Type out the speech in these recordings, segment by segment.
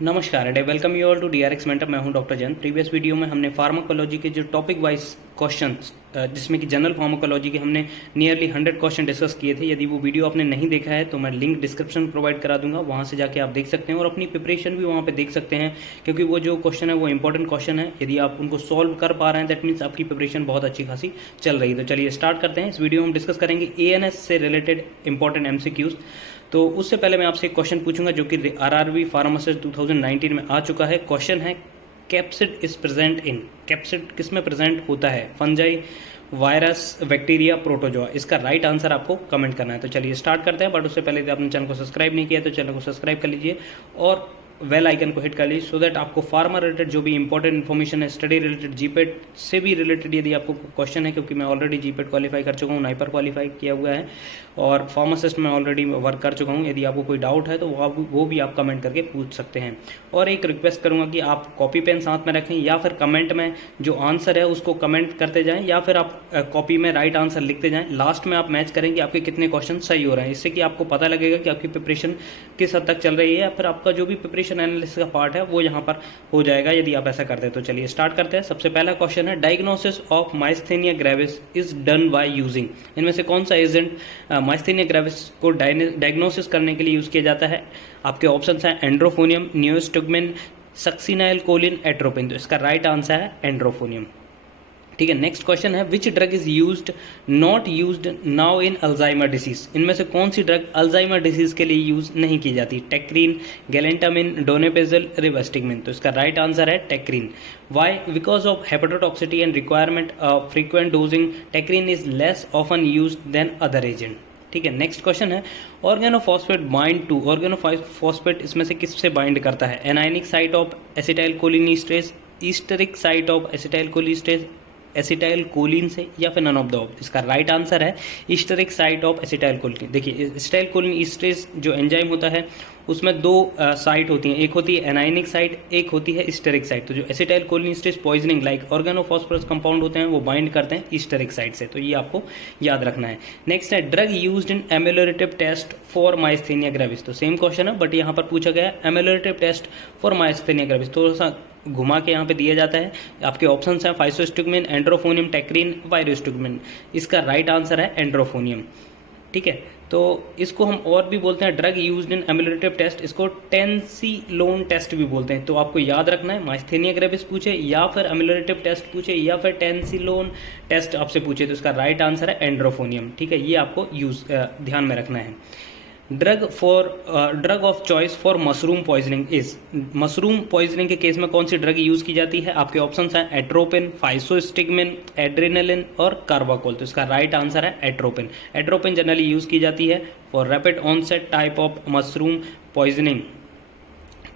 नमस्कार डे welcome you all to DRX mentor. मैं हूं डॉक्टर जैन। प्रीवियस वीडियो में हमने फार्माकोलॉजी के जो टॉपिक वाइज क्वेश्चंस जिसमें कि जनरल फार्माकोलॉजी के हमने नियरली 100 क्वेश्चन डिस्कस किए थे। यदि वो वीडियो आपने नहीं देखा है तो मैं लिंक डिस्क्रिप्शन में प्रोवाइड करा दूंगा, वहां से जाके आप देख सकते हैं और अपनी प्रिपरेशन भी वहां पे देख सकते हैं, क्योंकि वो जो क्वेश्चन है वो इंपॉर्टेंट क्वेश्चन है। यदि आप उनको सॉल्व कर पा रहे हैं दैट मीन्स आपकी प्रिपरेशन बहुत अच्छी खासी चल रही है। तो चलिए स्टार्ट करते हैं। इस वीडियो में हम डिस्कस करेंगे एएनएस से रिलेटेड इंपॉर्टेंट एमसीक्यूज। तो उससे पहले मैं आपसे एक क्वेश्चन पूछूंगा जो कि आरआरबी फार्मासिस्ट 2019 में आ चुका है। क्वेश्चन है capsid is present in. Capsid किस में प्रेजेंट होता है? Fungi, virus, bacteria, protozoa. इसका राइट आंसर आपको कमेंट करना है। तो चलिए स्टार्ट करते हैं। बट उससे पहले यदि आपने चैनल को सब्सक्राइब नहीं किया तो चैनल को सब्सक्राइब कर लीजिए और बेल आइकन को हिट कर लीजिए, सो दैट आपको फार्मा रिलेटेड जो भी इंपॉर्टेंट इन्फॉर्मेशन है, स्टडी रिलेटेड, जीपेट से भी रिलेटेड यदि आपको क्वेश्चन है, क्योंकि मैं ऑलरेडी जीपेट क्वालिफाई कर चुका हूँ, नाइपर क्वालिफाई किया हुआ है और फार्मासिस्ट में ऑलरेडी वर्क कर चुका हूँ। यदि आपको कोई डाउट है तो वो भी आप कमेंट करके पूछ सकते हैं। और एक रिक्वेस्ट करूँगा कि आप कॉपी पेन साथ में रखें या फिर कमेंट में जो आंसर है उसको कमेंट करते जाएं, या फिर आप कॉपी में राइट आंसर लिखते जाएं। लास्ट में आप मैच करें कि आपके कितने क्वेश्चन सही हो रहे हैं, इससे कि आपको पता लगेगा कि आपकी प्रिपरेशन किस हद तक चल रही है, या फिर आपका जो भी प्रिपरेशन एनालिसिस का पार्ट है वो यहाँ पर हो जाएगा यदि आप ऐसा करते हैं। तो चलिए स्टार्ट करते हैं। सबसे पहला क्वेश्चन है diagnosis of myasthenia gravis is done by using. इनमें से कौन सा एजेंट माइस्थेनिया ग्रेविस को डायग्नोसिस करने के लिए यूज किया जाता है? आपके ऑप्शंस हैं edrophonium, neostigmine, succinylcholine, atropine. तो इसका राइट आंसर है एंड्रोफोनियम। ठीक है, नेक्स्ट क्वेश्चन है which drug is used not used now in Alzheimer disease. इनमें से कौन सी ड्रग अल्जाइमर डिसीज के लिए यूज नहीं की जाती? टेक्रीन, गैलेंटामिन, डोनेपेजल, रिवेस्टिगमिन। तो इसका राइट आंसर है tacrine. Why? Because of hepatotoxicity and requirement of frequent dosing, tacrine is less often used than other agent. ठीक है, नेक्स्ट क्वेश्चन है ऑर्गेनोफॉस्फेट बाइंड टू। ऑर्गेनोफॉस्फेट इसमें से किससे बाइंड करता है? Anionic site of acetyl cholinesterase, esteric site of acetyl cholinesterase, acetyl choline से, या फिर नन ऑफ द ऑफ। इसका राइट आंसर है esteric site of acetyl choline. देखिए एसिटाइल कोलिन ईस्टरेज जो एंजाइम होता है उसमें दो साइट होती हैं, एक होती है एनाइनिक साइट, एक होती है ईस्टरिक साइट। तो जो acetyl choline esterase poisoning like organophosphorus compound होते हैं वो बाइंड करते हैं ईस्टरिक साइट से। तो ये आपको याद रखना है। नेक्स्ट है drug used in ameliorative test for myasthenia gravis. तो सेम क्वेश्चन है बट यहाँ पर पूछा गया ameliorative test for myasthenia gravis. थोड़ा सा घुमा के यहाँ पे दिया जाता है। आपके ऑप्शंस हैं फाइसोस्टिग्मिन, एंड्रोफोनियम, टेक्रीन, वायरोस्टिग्मिन। इसका राइट आंसर है एंड्रोफोनियम। ठीक है, तो इसको हम और भी बोलते हैं ड्रग यूज्ड इन एमुलेटिव टेस्ट, इसको टेंसिलोन टेस्ट भी बोलते हैं। तो आपको याद रखना है माइस्थेनिया ग्रेविस पूछे या फिर एमुलेटिव टेस्ट पूछे या फिर टेंसिलोन टेस्ट आपसे पूछे तो इसका राइट आंसर है एंड्रोफोनियम। ठीक है, ये आपको ध्यान में रखना है। Drug of choice for mushroom poisoning is. Mushroom poisoning के केस में कौन सी ड्रग यूज की जाती है? आपके ऑप्शंस हैं एट्रोपिन, फाइसोस्टिग्मिन, एड्रेनालिन और कार्बाकोल। तो इसका राइट आंसर है एट्रोपिन। एट्रोपिन जनरली यूज की जाती है for rapid onset type of mushroom poisoning.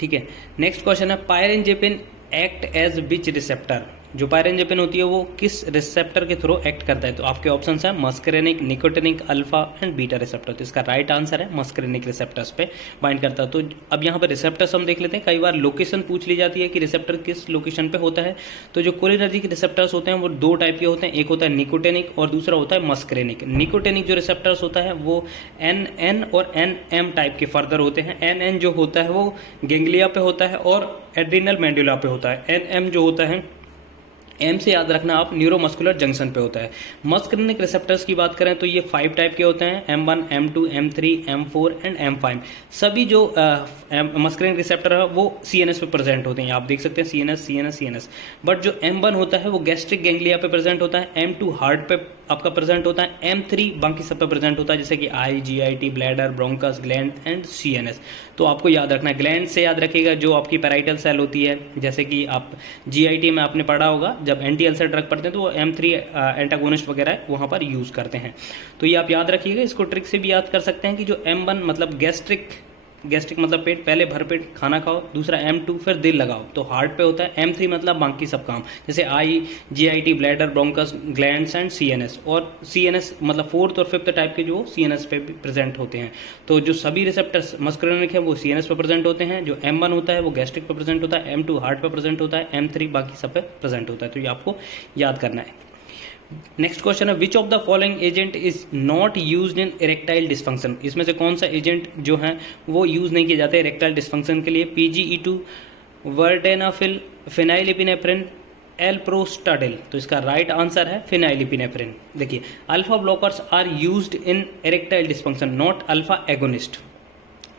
ठीक है, नेक्स्ट क्वेश्चन है pirenzepine act as which receptor. जो पायरेंजेपिन होती है वो किस रिसेप्टर के थ्रू एक्ट करता है? तो आपके ऑप्शंस हैं muscarinic, nicotinic, alpha and beta receptor. तो इसका राइट आंसर है मस्करेनिक रिसेप्टर्स पे बाइंड करता है। तो अब यहाँ पर रिसेप्टर्स हम देख लेते हैं। कई बार लोकेशन पूछ ली जाती है कि रिसेप्टर किस लोकेशन पे होता है। तो जो कोलिनर्जिक रिसेप्टर्स होते हैं वो दो टाइप के होते हैं, एक होता है निकोटेनिक और दूसरा होता है मस्करेनिक। निकोटेनिक जो रिसेप्टर्स होता है वो NN और NM टाइप के फर्दर होते हैं। NN जो होता है वो गेंगलिया पे होता है और एड्रिनल मेंडुला पे होता है। NM जो होता है, एम से याद रखना आप, न्यूरोमस्कुलर जंक्शन पे होता है। मस्करेनिक रिसेप्टर्स की बात करें तो ये 5 टाइप के होते हैं, M1, M2, M3, M4 and M5। सभी जो मस्करेनिक रिसेप्टर है वो CNS पे प्रेजेंट होते हैं। आप देख सकते हैं CNS। बट जो M1 होता है वो गैस्ट्रिक गैंग्लिया पे प्रेजेंट होता है, M2 हार्ट पे आपका प्रेजेंट होता है, M3 बाकी सब पे प्रेजेंट होता है जैसे कि आई, GIT, bladder, bronchus, gland and CNS। तो आपको याद रखना है, ग्लैंड से याद रखिएगा जो आपकी पैराइटल सेल होती है, जैसे कि आप GIT में आपने पढ़ा होगा जब एंटी अल्सर ड्रग पढ़ते हैं तो वो M3 एंटागोनिस्ट वगैरह वहां पर यूज करते हैं। तो ये आप याद रखिएगा। इसको ट्रिक से भी याद कर सकते हैं कि जो M1 मतलब गैस्ट्रिक मतलब पेट, पहले भरपेट खाना खाओ, दूसरा M2 फिर दिल लगाओ तो हार्ट पे होता है, M3 मतलब बाकी सब काम जैसे आई, GIT, bladder, bronchus, glands and CNS। और CNS मतलब 4th और 5th टाइप के जो CNS पे भी प्रेजेंट होते हैं। तो जो सभी रिसेप्टर्स मस्कुलरिक है वो CNS पे प्रेजेंट होते हैं, जो M1 होता है वो गैस्ट्रिक पे प्रेजेंट होता है, M2 हार्ट पे प्रेजेंट होता है, M3 बाकी सब पे प्रेजेंट होता है। तो ये आपको याद करना है। नेक्स्ट क्वेश्चन है which of the following agent is not used in erectile dysfunction, इसमें से कौन सा एजेंट जो है वो यूज नहीं किए जाते इरेक्टाइल डिस्फंक्शन के लिए? PGE2, वर्डेनाफिल, फिनाइलिपिनेफ्रिन, एल्प्रोस्टाडिल। तो इसका राइट आंसर है फिनाइलिपिनेफ्रिन। देखिए alpha blockers are used in erectile dysfunction, not alpha agonist.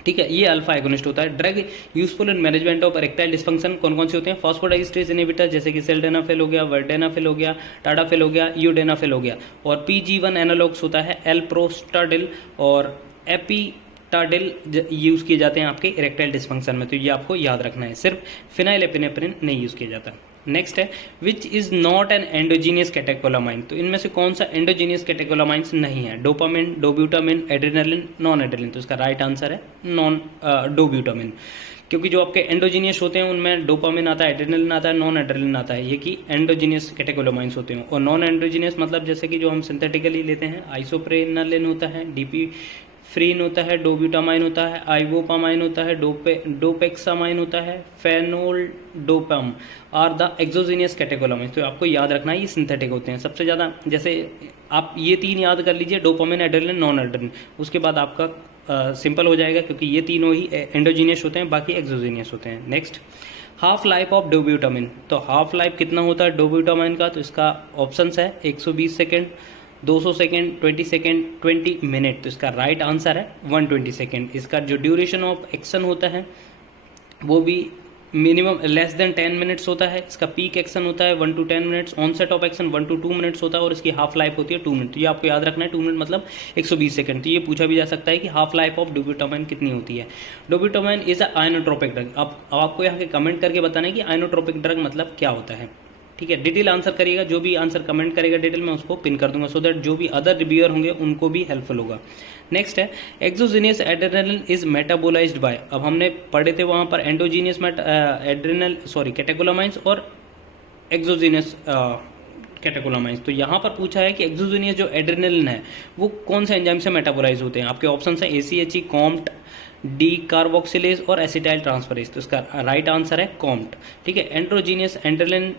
ठीक है, ये अल्फा एगोनिस्ट होता है। Drug useful in management of erectile dysfunction कौन कौन से होते हैं? फॉस्फोडाइस्ट्रेज इनहिबिटर जैसे कि सेल्डेनाफिल हो गया, वर्डेनाफिल हो गया, टाडाफिल हो गया, यूडेनाफिल हो गया। और PG1 एनालॉग्स होता है एल्प्रोस्टाडिल और एपिटाडिल यूज किए जाते हैं आपके इरेक्टाइल डिस्फंक्शन में। तो ये आपको याद रखना है, सिर्फ फिनाइलेपिनेफ्रिन नहीं यूज किया जाता। नेक्स्ट है which is not an endogenous catecholamine, तो इनमें से कौन सा एंडोजीनियस कैटेकोलामाइंस नहीं है? Dopamine, dobutamine, adrenaline, non adrenaline. तो इसका राइट आंसर है नॉन डोब्यूटामिन, क्योंकि जो आपके एंडोजीनियस होते हैं उनमें डोपामिन आता है, एड्रेनालिन आता है, नॉन एड्रेनालिन आता है, ये कि एंडोजीनियस कैटेकोलामाइंस होते हैं। और नॉन एंडोजीनियस मतलब जैसे कि जो हम सिंथेटिकली लेते हैं, आइसोप्रेनालिन होता है, डीपी फ्रीन होता है, डोब्यूटामाइन होता है, आइवोपामाइन होता है, डोपेक्सामाइन होता है, fenoldopam are the exogenous catecholamines. तो आपको याद रखना है ये सिंथेटिक होते हैं सबसे ज़्यादा। जैसे आप ये तीन याद कर लीजिए, डोपामिन, एड्रेनालिन, नॉन एड्रेनालिन, उसके बाद आपका सिंपल हो जाएगा, क्योंकि ये तीनों ही एंडोजीनियस होते हैं, बाकी एक्सोजीनियस होते हैं। Next half life of dobutamine, तो हाफ लाइफ कितना होता है डोब्यूटामाइन का? तो इसका ऑप्शंस है 120 सेकेंड, 200 सेकेंड, 20 सेकेंड, 20 मिनट। तो इसका राइट आंसर है 120 सेकेंड। इसका जो ड्यूरेशन ऑफ एक्शन होता है वो भी मिनिमम लेस देन 10 मिनट्स होता है। इसका पीक एक्शन होता है 1 to 10 minutes, onset of action 1 to 2 minutes होता है, और इसकी हाफ लाइफ होती है 2 मिनट। तो ये आपको याद रखना है, 2 मिनट मतलब 120 सेकंड। तो ये पूछा भी जा सकता है कि हाफ लाइफ ऑफ डोब्यूटामाइन कितनी होती है। डोब्यूटामाइन इज अ आइनोट्रोपिक ड्रग। अब आपको यहाँ के कमेंट करके बताना है कि आइनोट्रोपिक ड्रग मतलब क्या होता है। ठीक है, डिटेल आंसर करिएगा, जो भी आंसर कमेंट करेगा डिटेल में उसको पिन कर दूंगा, सो दैट जो भी अदर रिव्यूअर होंगे उनको भी हेल्पफुल होगा। नेक्स्ट है exogenous adrenaline is metabolised by. अब हमने पढ़े थे वहां पर एंडोजीनियस कैटेकोलामाइंस और एक्सोजीनियस कैटेकोलामाइंस। तो यहाँ पर पूछा है कि एक्सोजीनियस जो एड्रेनालिन है वो कौन से एंजाइम से मेटाबोलाइज होते हैं। आपके ऑप्शन है ACHE, कॉम्ट, डी कार्बोक्सिलेज और एसिटाइल ट्रांसफरेज। तो इसका राइट आंसर है कॉम्ट। ठीक है, androgenous adrenaline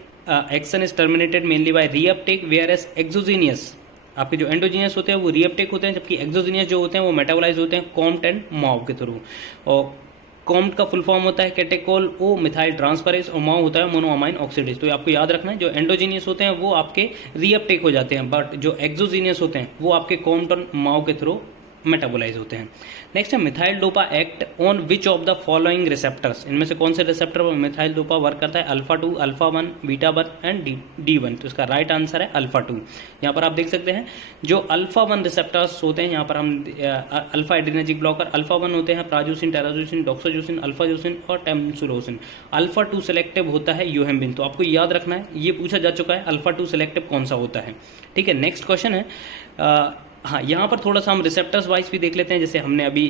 action is terminated mainly by reuptake, whereas exogenous आपके जो एंडोजीनियस होते हैं वो रीअपटेक होते हैं, जबकि एक्सोजीनियस जो होते हैं वो मेटाबोलाइज होते हैं कॉम्ट एंड माव के थ्रू। और कॉम्ट का फुल फॉर्म होता है कैटेकोल ओ मिथाइल ट्रांसफरेज, और माव होता है मोनोअमाइन ऑक्सीडेज। तो आपको याद रखना है जो एंडोजीनियस होते हैं वो आपके रीअपटेक हो जाते हैं, बट जो एक्सोजीनियस होते हैं वो आपके कॉम्ट और माव के थ्रू मेटाबोलाइज होते हैं। नेक्स्ट है methyl dopa act on which of the following receptors, इनमें से कौन से रिसेप्टर पर मिथाइल डोपा वर्क करता है? Alpha 2, alpha 1, beta 1 and D1। तो इसका राइट आंसर है अल्फा 2। यहाँ पर आप देख सकते हैं जो अल्फा 1 रिसेप्टर्स होते हैं, यहाँ पर हम अल्फा एड्रेनर्जिक ब्लॉकर अल्फा 1 होते हैं प्राजोसिन, टेराजोसिन, डॉक्साजोसिन, अल्फाजोसिन और टेम्सुलोसिन। अल्फा 2 सेलेक्टिव होता है यूहेम्बिन। तो आपको याद रखना है, ये पूछा जा चुका है अल्फा 2 सेलेक्टिव कौन सा होता है। ठीक है, नेक्स्ट क्वेश्चन है हाँ, यहाँ पर थोड़ा सा हम रिसेप्टर्स वाइज भी देख लेते हैं। जैसे हमने अभी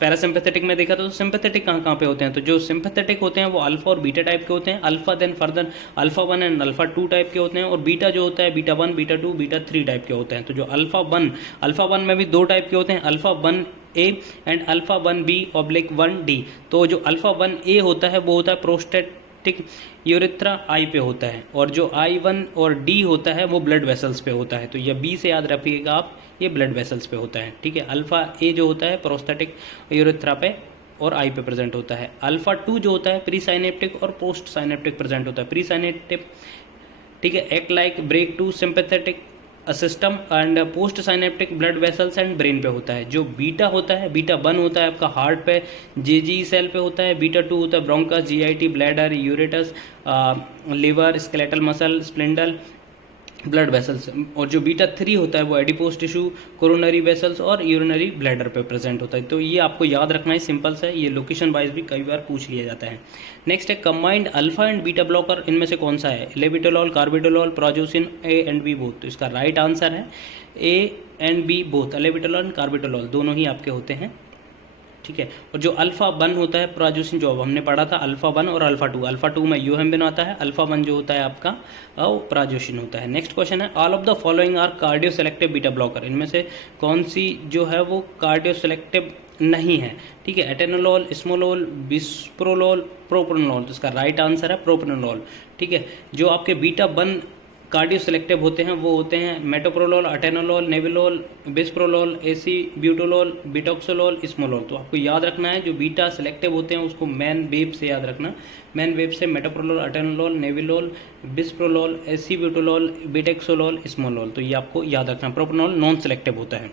पैरासिम्पैथेटिक में देखा तो सिंपैथेटिक कहाँ पे होते हैं? तो जो सिंपैथेटिक होते हैं वो अल्फा और बीटा टाइप के होते हैं। Alpha then further alpha 1 and alpha 2 type के होते हैं, और बीटा जो होता है बीटा 1, बीटा 2, बीटा 3 टाइप के होते हैं। तो जो अल्फा 1 में भी 2 टाइप के होते हैं, alpha 1A and alpha 1B/1D। तो जो अल्फा 1A होता है वो होता है प्रोस्टेटिक यूरेथ्रा आई पे होता है, और जो I1 और D होता है वो ब्लड वेसल्स पे होता है। तो ये B से याद रखिएगा आप, ये ब्लड वेसल्स पे होता है। ठीक है, अल्फा A जो होता है प्रोस्टेटिक यूरेथ्रा पे और आई पे प्रेजेंट होता है। अल्फा 2 जो होता है प्री साइनेप्टिक और पोस्ट साइनेप्टिक प्रेजेंट होता है। प्री साइनेप्टिक ठीक है act like brake to sympathetic system and postsynaptic blood vessels and brain पे होता है। जो बीटा होता है, बीटा 1 होता है आपका हार्ट पे, JG सेल पे होता है। बीटा 2 होता है ब्रोंकस, GIT, ब्लैडर, यूरेटस, लिवर, स्केलेटल मसल, स्प्लिंडल, ब्लड वेसल्स। और जो बीटा 3 होता है वो एडिपोज टिश्यू, कोरोनरी वेसल्स और यूरिनरी ब्लैडर पे प्रेजेंट होता है। तो ये आपको याद रखना है, सिंपल सा, ये लोकेशन वाइज भी कई बार पूछ लिया जाता है। नेक्स्ट है combined alpha and beta blocker, इनमें से कौन सा है? Labetalol, carvedilol, prazosin, A and B both. तो इसका राइट आंसर है A and B both. Labetalol and carvedilol दोनों ही आपके होते हैं। ठीक है, और जो अल्फा 1 होता है प्राजोसिन, जो हमने पढ़ा था अल्फा 1 और अल्फा 2। अल्फा 2 में यूहेम्बिन आता है, अल्फा 1 जो होता है आपका वो प्राजोसिन होता है। नेक्स्ट क्वेश्चन है all of the following are cardioselective beta blocker, इनमें से कौन सी जो है वो कार्डियो सेलेक्टिव नहीं है? ठीक है, एटेनोलॉल, स्मोलोल, बिस्प्रोलोल, प्रोप्रानोल। तो इसका राइट आंसर है प्रोप्रानोल। ठीक है, जो आपके बीटा 1 कार्डियो सेलेक्टिव होते हैं वो होते हैं मेटोप्रोलोल, अटेनोलोल, नेविलोल, बिस्प्रोलोल, एसी ब्यूटोलोल, बिटॉक्सोलोल, स्मोलोल। तो आपको याद रखना है जो बीटा सेलेक्टिव होते हैं उसको मैन वेब से याद रखना। मैन वेब से मेटोप्रोलोल, अटेनोलोल, नेविलोल, बिस्प्रोलोल, एसी ब्यूटोलोल, बिटेक्सोलोल, स्मोलोल। तो ये आपको याद रखना। प्रोप्रानोल नॉन सेलेक्टिव होता है।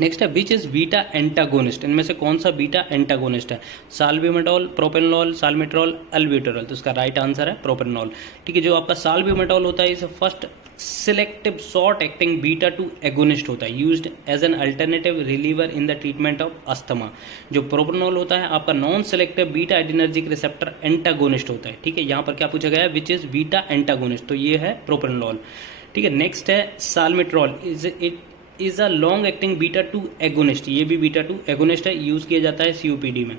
नेक्स्ट है विच इज बीटा एंटागोनिस्ट, इनमें से कौन सा बीटा एंटागोनिस्ट है? साल्ब्यूमेटॉल, प्रोपेनॉल, साल्मेट्रॉल, अल्ब्यूटेरॉल। तो इसका राइट आंसर है प्रोपेनॉल। ठीक है, जो आपका साल्ब्यूमेटॉल होता है इसे first selective short acting beta 2 agonist होता है, used as an alternative reliever in the treatment of asthma. जो प्रोपेनॉल होता है आपका non selective beta adrenergic receptor antagonist होता है। ठीक है, यहाँ पर क्या पूछा गया है? विच इज बीटा एंटागोनिस्ट, तो ये है प्रोपेनॉल। ठीक है, नेक्स्ट है salmeterol is a long acting beta 2 agonist. ये भी बीटा 2 एगोनिस्ट है, यूज किया जाता है सीओपीडी में।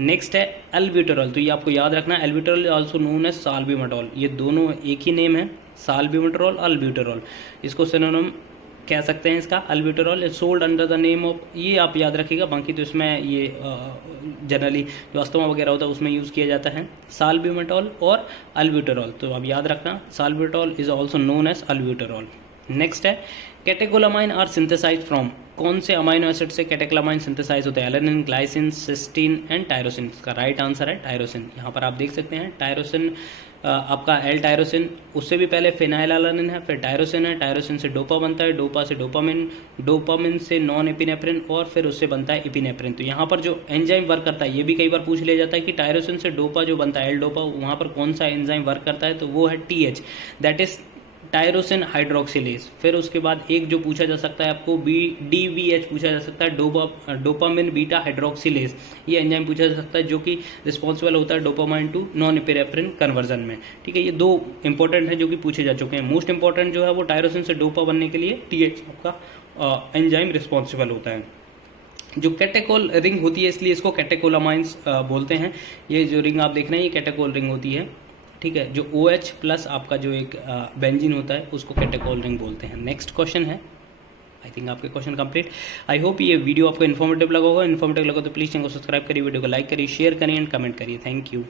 नेक्स्ट है अल्ब्यूटेरॉल, तो ये आपको याद रखना है। अल्ब्यूटेरॉल आल्सो नोन एज साल्ब्यूमेटॉल। ये दोनों एक ही नेम है, साल्ब्यूमेटॉल, अल्ब्यूटेरॉल। इसको सिनोनिम कह सकते हैं इसका। Albuterol is sold under the name of, ये आप याद रखिएगा। बाकी तो इसमें ये जनरली जो अस्थमा वगैरह होता है उसमें यूज़ किया जाता है साल्ब्यूमेटॉल और अल्ब्यूटेरॉल। तो आप याद रखना salbutamol is also known as albuterol. Next है कैटेकोलामाइन आर सिंथेसाइज फ्रॉम, कौन से अमाइनो एसिड से कैटेकोलामाइन सिंथेसाइज होता है? Alanine, glycine, cysteine and tyrosine. इसका राइट आंसर है टायरोसिन। यहाँ पर आप देख सकते हैं टायरोसिन आपका एल टायरोसिन, उससे भी पहले फिनाइलएलानिन है, फिर टायरोसिन है, टायरोसिन से डोपा बनता है, डोपा से डोपामिन, डोपामिन से नॉन एपिनेफ्रिन और फिर उससे बनता है एपिनेफ्रिन। तो यहाँ पर जो एंजाइम वर्क करता है ये भी कई बार पूछ लिया जाता है कि टायरोसिन से डोपा जो बनता है एल डोपा, वहाँ पर कौन सा एंजाइम वर्क करता है? तो वो है TH, that is tyrosine hydroxylase. फिर उसके बाद एक जो पूछा जा सकता है आपको DVH पूछा जा सकता है, डोपामिन बीटा हाइड्रोक्सिलेज। ये एंजाइम पूछा जा सकता है जो कि रिस्पॉन्सिबल होता है dopamine to non epinephrine conversion में। ठीक है, ये दो इंपॉर्टेंट हैं जो कि पूछे जा चुके हैं। मोस्ट इंपॉर्टेंट जो है वो टायरोसिन से डोपा बनने के लिए TH आपका एंजाइम रिस्पॉन्सिबल होता है। जो कैटेकोल रिंग होती है इसलिए इसको कैटेकोलामाइंस बोलते हैं। ये जो रिंग आप देख रहे हैं ये कैटेकोल रिंग होती है। ठीक है, जो OH प्लस आपका जो एक बेंजीन होता है उसको कैटेकोल रिंग बोलते हैं। नेक्स्ट क्वेश्चन है, आई थिंक आपके क्वेश्चन कंप्लीट। आई होप ये वीडियो आपको इन्फॉर्मेटिव लगा होगा। इन्फॉर्मेटिव लगा तो प्लीज़ चैनल को सब्सक्राइब करिए, वीडियो को लाइक करिए, शेयर करिए एंड कमेंट करिए। Thank you.